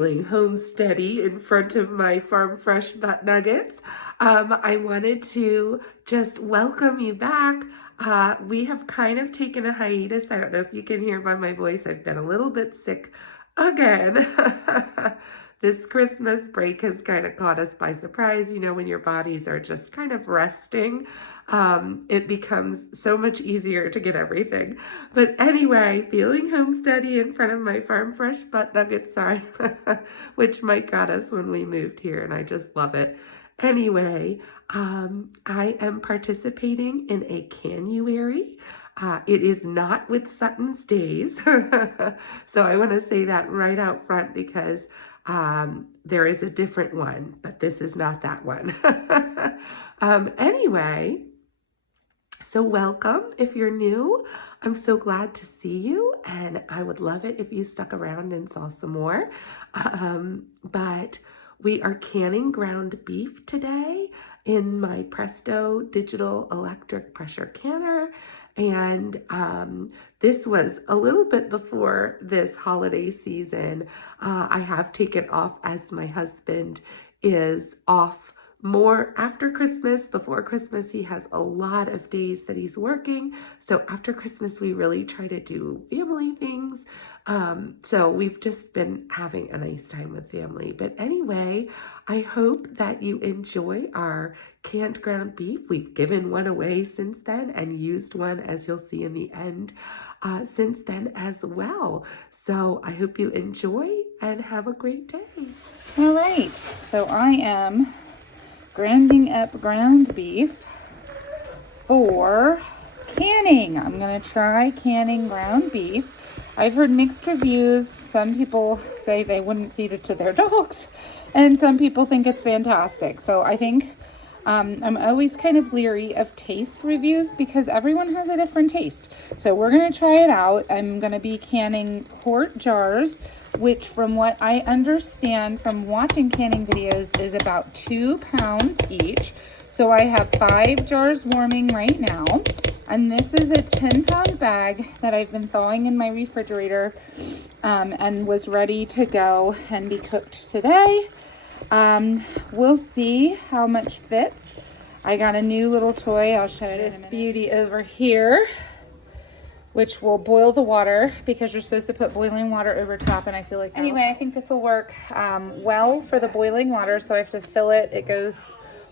feeling homesteady in front of my farm fresh butt nuggets. I wanted to just welcome you back. We have kind of taken a hiatus. I don't know if you can hear by my voice. I've been a little bit sick again. This Christmas break has kind of caught us by surprise. You know, when your bodies are just kind of resting, it becomes so much easier to get everything. But anyway, feeling homesteady in front of my farm fresh butt nugget sign, which Mike got us when we moved here, and I just love it. Anyway, I am participating in a canuary. It is not with Sutton's Daze. So I want to say that right out front because there is a different one, but this is not that one. Anyway, so welcome if you're new. I'm so glad to see you, and I would love it if you stuck around and saw some more. But we are canning ground beef today in my Presto digital electric pressure canner. And this was a little bit before this holiday season. I have taken off as my husband is off more after Christmas. Before Christmas, he has a lot of days that he's working. So after Christmas, we really try to do family things. So we've just been having a nice time with family. But anyway, I hope that you enjoy our canned ground beef. We've given one away since then and used one, as you'll see in the end, since then as well. So I hope you enjoy and have a great day. All right, so I am grinding up ground beef for canning. I'm gonna try canning ground beef. I've heard mixed reviews. Some people say they wouldn't feed it to their dogs, and some people think it's fantastic. So I think I'm always kind of leery of taste reviews because everyone has a different taste. So we're gonna try it out. I'm gonna be canning quart jars, which from what I understand from watching canning videos is about 2 pounds each. So I have 5 jars warming right now. And this is a 10-pound bag that I've been thawing in my refrigerator and was ready to go and be cooked today. We'll see how much fits. I got a new little toy. I'll show you this beauty over here, which will boil the water because you're supposed to put boiling water over top, and I feel like anyway, I think this will work well for the boiling water. So I have to fill it. It goes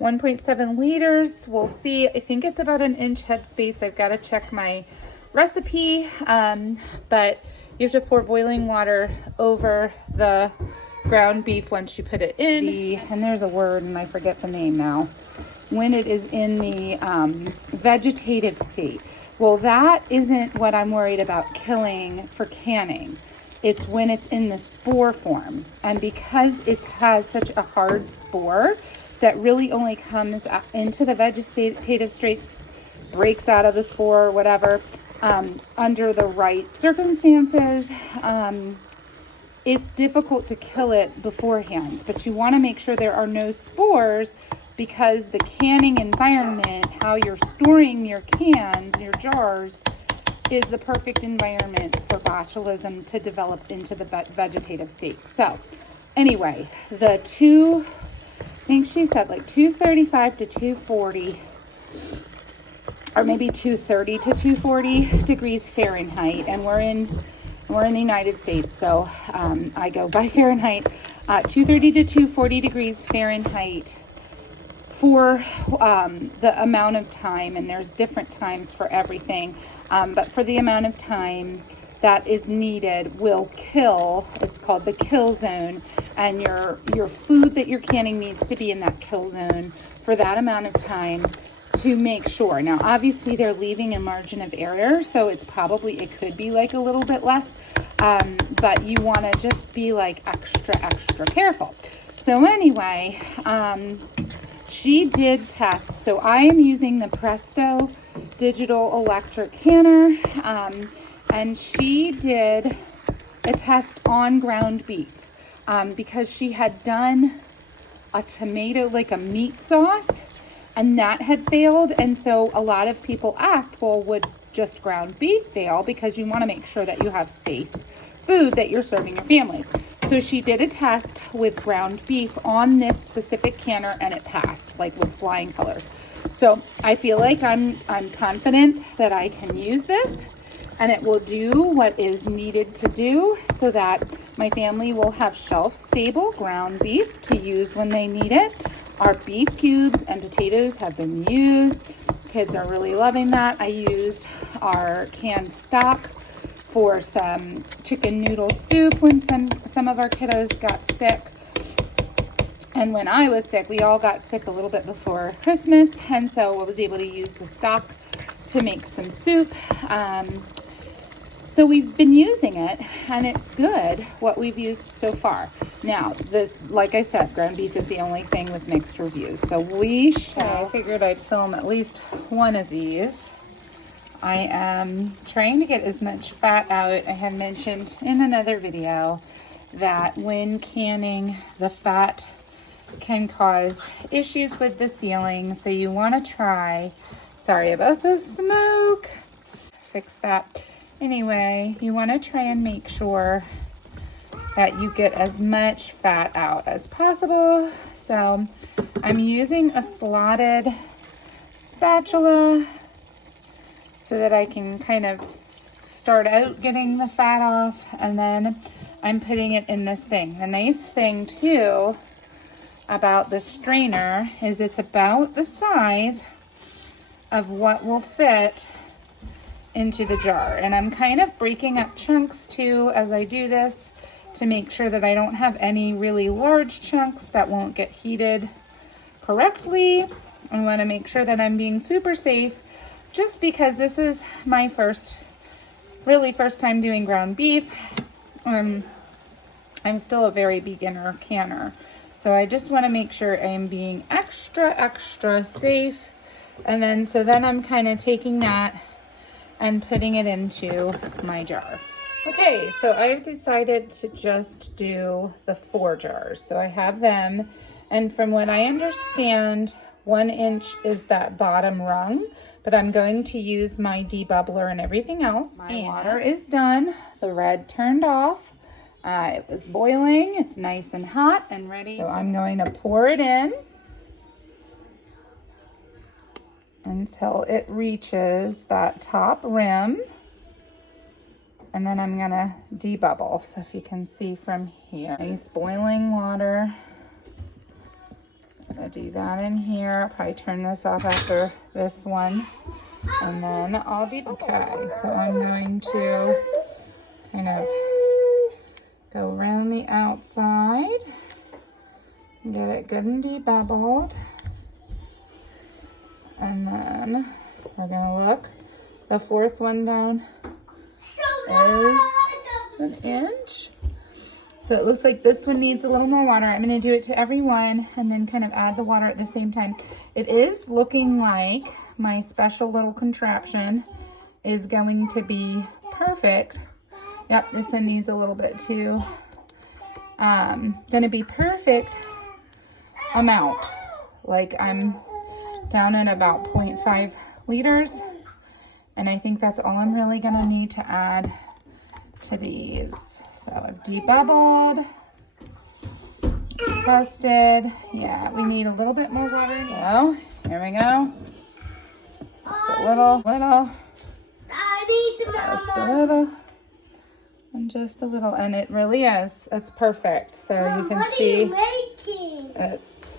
1.7 liters. We'll see. I think it's about an inch headspace. I've got to check my recipe, but you have to pour boiling water over the ground beef once you put it in. And there's a word and I forget the name now. When it is in the vegetative state. Well, that isn't what I'm worried about killing for canning. It's when it's in the spore form. And because it has such a hard spore that really only comes into the vegetative state, breaks out of the spore or whatever, under the right circumstances, it's difficult to kill it beforehand. But you want to make sure there are no spores, because the canning environment, how you're storing your cans, your jars, is the perfect environment for botulism to develop into the vegetative state. So anyway, I think she said like 235 to 240, or maybe 230 to 240 degrees Fahrenheit. And we're in the United States, so I go by Fahrenheit. 230 to 240 degrees Fahrenheit for the amount of time, and there's different times for everything, but for the amount of time that is needed will kill. It's called the kill zone, and your food that you're canning needs to be in that kill zone for that amount of time to make sure. Now obviously they're leaving a margin of error, so it could be like a little bit less, but you want to just be like extra careful. So anyway, she did test. So I am using the Presto digital electric canner, and she did a test on ground beef because she had done a tomato, like a meat sauce, and that had failed. And so a lot of people asked, well, would just ground beef fail? Because you want to make sure that you have safe food that you're serving your family. So she did a test with ground beef on this specific canner and it passed, like with flying colors. So I feel like I'm confident that I can use this and it will do what is needed to do so that my family will have shelf-stable ground beef to use when they need it. Our beef cubes and potatoes have been used. Kids are really loving that. I used our canned stock for some chicken noodle soup when some of our kiddos got sick. And when I was sick, we all got sick a little bit before Christmas, and so I was able to use the stock to make some soup. So we've been using it, and it's good, what we've used so far. Now, this, like I said, ground beef is the only thing with mixed reviews. So I figured I'd film at least one of these. I am trying to get as much fat out. I have mentioned in another video that when canning, the fat can cause issues with the sealing. So you want to try, sorry about the smoke, fix that. Anyway, you want to try and make sure that you get as much fat out as possible. So I'm using a slotted spatula so that I can kind of start out getting the fat off, and then I'm putting it in this thing. The nice thing too about the strainer is it's about the size of what will fit into the jar. And I'm kind of breaking up chunks too as I do this to make sure that I don't have any really large chunks that won't get heated correctly. I want to make sure that I'm being super safe, just because this is my first time doing ground beef. I'm still a very beginner canner. So I just want to make sure I am being extra safe. And then, so then I'm kind of taking that and putting it into my jar. Okay, so I've decided to just do the 4 jars. So I have them, and from what I understand, 1 inch is that bottom rung, but I'm going to use my debubbler and everything else. My water is done. The red turned off. It was boiling. It's nice and hot and ready. So I'm going to pour it in until it reaches that top rim. And then I'm gonna debubble. So if you can see from here, nice boiling water. I'm gonna do that in here. I'll probably turn this off after this one. And then I'll debubble. Okay, so I'm going to kind of go around the outside, get it good and debubbled. And then we're gonna look. The 4th one down is 1 inch. So it looks like this one needs a little more water. I'm gonna do it to every one and then kind of add the water at the same time. It is looking like my special little contraption is going to be perfect. Yep, this one needs a little bit too. Gonna be perfect amount. Like I'm down at about 0.5 liters. And I think that's all I'm really gonna need to add to these. So I've debubbled, tested. Yeah, we need a little bit more water. So here we go. Just a little, just a little, and just a little. And it really is, it's perfect. So you can see it's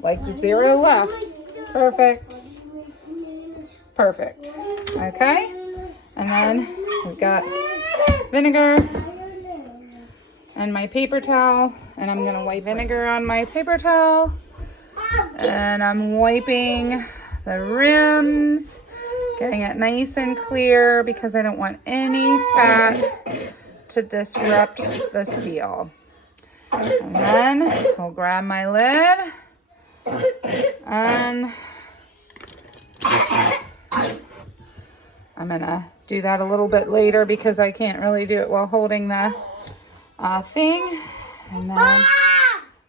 like 0 left. Perfect. Perfect. Okay. And then we've got vinegar and my paper towel. And I'm going to wipe vinegar on my paper towel. And I'm wiping the rims, getting it nice and clear because I don't want any fat to disrupt the seal. And then I'll grab my lid and I'm gonna do that a little bit later because I can't really do it while holding the thing. And then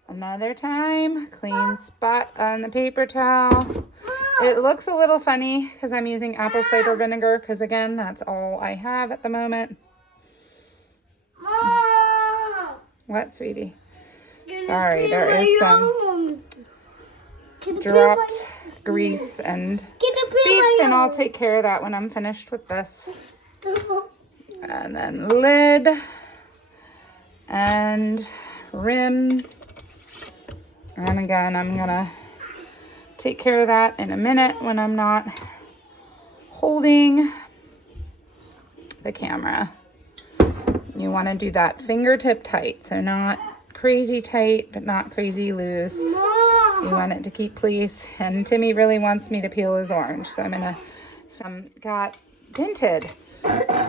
another time, clean spot on the paper towel. It looks a little funny because I'm using apple cider vinegar because again, that's all I have at the moment. What, sweetie? Sorry, there is some dropped grease and beef, and I'll take care of that when I'm finished with this. And then lid and rim. And again, I'm gonna take care of that in a minute when I'm not holding the camera. You want to do that fingertip tight, so not crazy tight, but not crazy loose. You want it to keep please. And Timmy really wants me to peel his orange, so I'm gonna, got dented.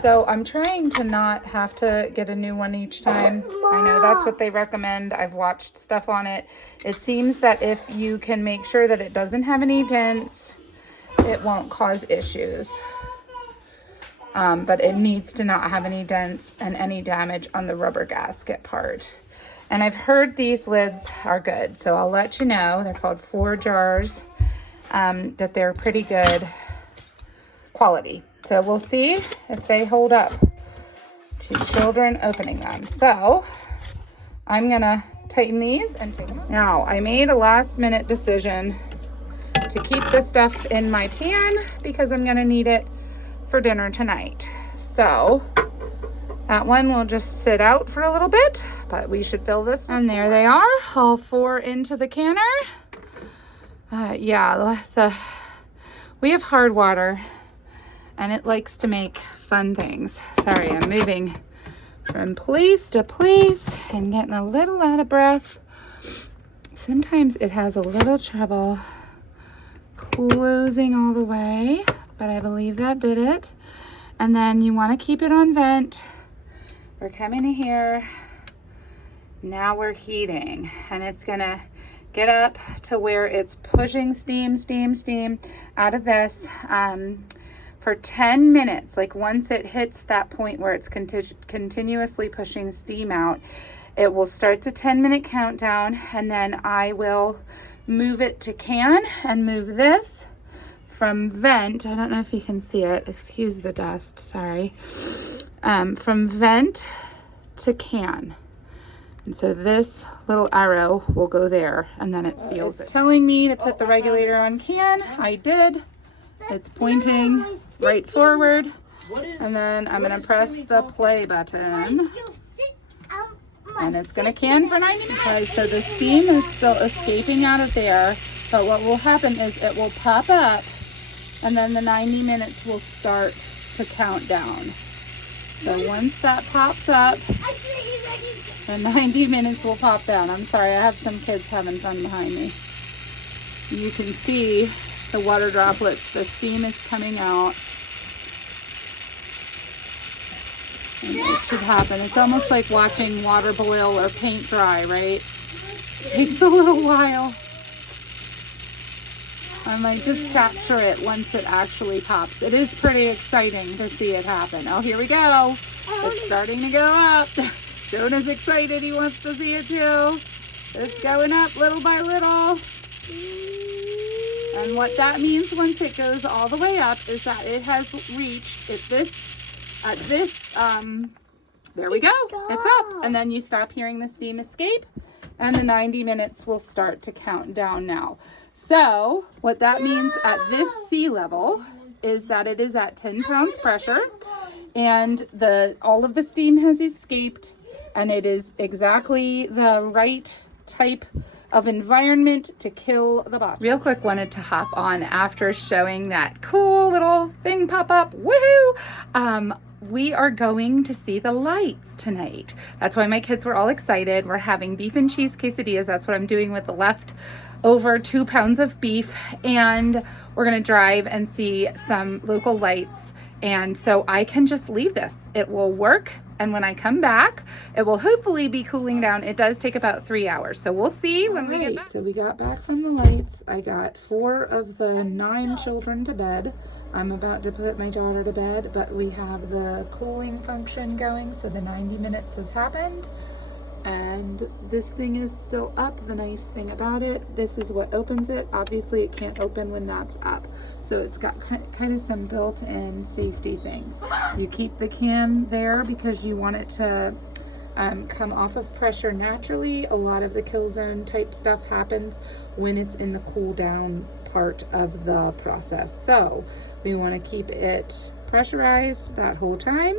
So I'm trying to not have to get a new one each time. I know that's what they recommend. I've watched stuff on it. It seems that if you can make sure that it doesn't have any dents, it won't cause issues. But it needs to not have any dents and any damage on the rubber gasket part. And I've heard these lids are good, so I'll let you know. They're called 4 jars, that they're pretty good quality. So we'll see if they hold up to children opening them. So I'm gonna tighten these and take them out. Now, I made a last minute decision to keep this stuff in my pan because I'm gonna need it for dinner tonight. So that one will just sit out for a little bit, but we should fill this. And there they are, all 4 into the canner. Yeah, we have hard water and it likes to make fun things. Sorry, I'm moving from place to place and getting a little out of breath. Sometimes it has a little trouble closing all the way, but I believe that did it. And then you want to keep it on vent. We're coming in here. Now we're heating, and it's gonna get up to where it's pushing steam out of this for 10 minutes. Like once it hits that point where it's continuously pushing steam out, it will start the 10-minute countdown, and then I will move it to can and move this from vent. I don't know if you can see it. Excuse the dust, sorry. From vent to can. And so this little arrow will go there, and then it seals it. It's telling me to put the regulator on can. I did. It's pointing right forward. And then I'm going to press the play button. And it's going to can for 90 minutes. So the steam is still escaping out of there. But what will happen is it will pop up, and then the 90 minutes will start to count down. So once that pops up, the 90 minutes will pop down. I'm sorry, I have some kids having fun behind me. You can see the water droplets, the steam is coming out. And it should happen. It's almost like watching water boil or paint dry, right? It takes a little while. I might just capture it once it actually pops. It is pretty exciting to see it happen. Oh, here we go. It's starting to go up. Jonah's excited. He wants to see it too. It's going up little by little. And what that means once it goes all the way up is that it has reached there we go. It's up. And then you stop hearing the steam escape, and the 90 minutes will start to count down now. So what that means at this sea level is that it is at 10 pounds pressure, and all of the steam has escaped, and it is exactly the right type of environment to kill the bottom. Real quick, wanted to hop on after showing that cool little thing pop up. Woohoo! We are going to see the lights tonight. That's why my kids were all excited. We're having beef and cheese quesadillas. That's what I'm doing with the leftover 2 pounds of beef. And we're gonna drive and see some local lights. And so I can just leave this. It will work. And when I come back, it will hopefully be cooling down. It does take about 3 hours. So we'll see when we get back. So we got back from the lights. I got 4 of the 9 children to bed. I'm about to put my daughter to bed, but we have the cooling function going. So the 90 minutes has happened. And this thing is still up. The nice thing about it, this is what opens it. Obviously it can't open when that's up. So it's got kind of some built-in safety things. You keep the can there because you want it to come off of pressure naturally. A lot of the kill zone type stuff happens when it's in the cool down part of the process. So we want to keep it pressurized that whole time,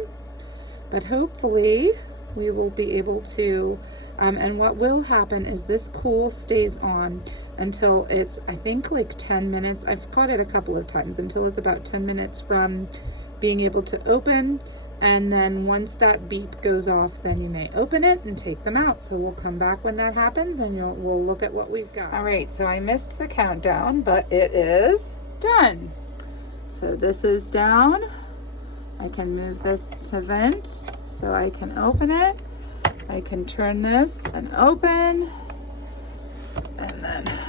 but hopefully we will be able to, and what will happen is this cool stays on until it's, I think, like 10 minutes. I've caught it a couple of times, until it's about 10 minutes from being able to open. And then once that beep goes off, then you may open it and take them out. So we'll come back when that happens and we'll look at what we've got. All right, so I missed the countdown, but it is done. So this is down. I can move this to vent so I can open it. I can turn this and open. And then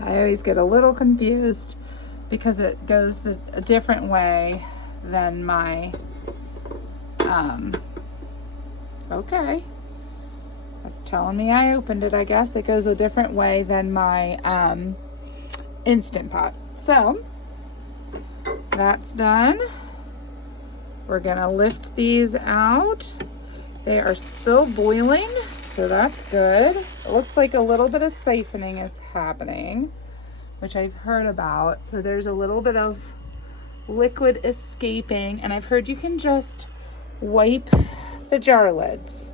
I always get a little confused because it goes a different way than my okay, that's telling me I opened it. I guess it goes a different way than my Instant Pot. So that's done. We're gonna lift these out. They are still boiling, so that's good. It looks like a little bit of siphoning is happening, which I've heard about. So there's a little bit of liquid escaping, and I've heard you can just wipe the jar lids,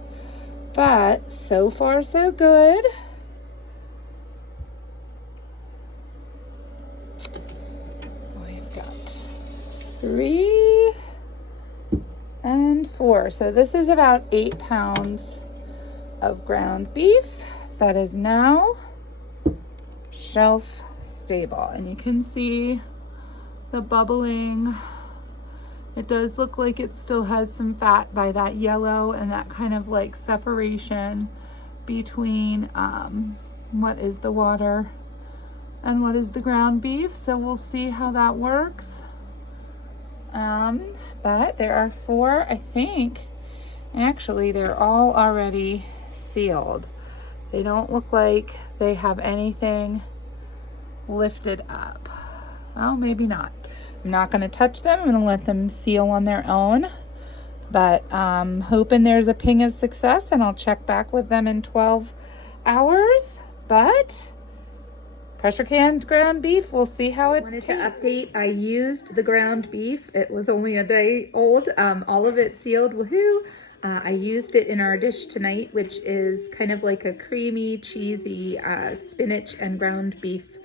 but so far so good. We've got 3 and 4, so this is about 8 pounds of ground beef that is now shelf stable, and you can see the bubbling. It does look like it still has some fat by that yellow and that kind of like separation between what is the water and what is the ground beef. So we'll see how that works. But there are 4, I think. Actually, they're all already sealed. They don't look like they have anything lifted up. Oh, maybe not. I'm not going to touch them. I'm going to let them seal on their own. But hoping there's a ping of success, and I'll check back with them in 12 hours. But pressure canned ground beef, we'll see how it tastes. I wanted to update. I used the ground beef. It was only a day old. All of it sealed. Woohoo! I used it in our dish tonight, which is kind of like a creamy, cheesy spinach and ground beef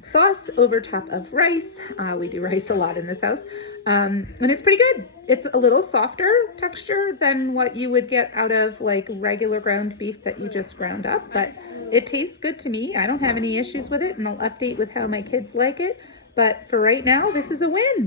sauce over top of rice. We do rice a lot in this house, and it's pretty good. It's a little softer texture than what you would get out of like regular ground beef that you just ground up, but it tastes good to me. I don't have any issues with it, and I'll update with how my kids like it. But for right now, this is a win.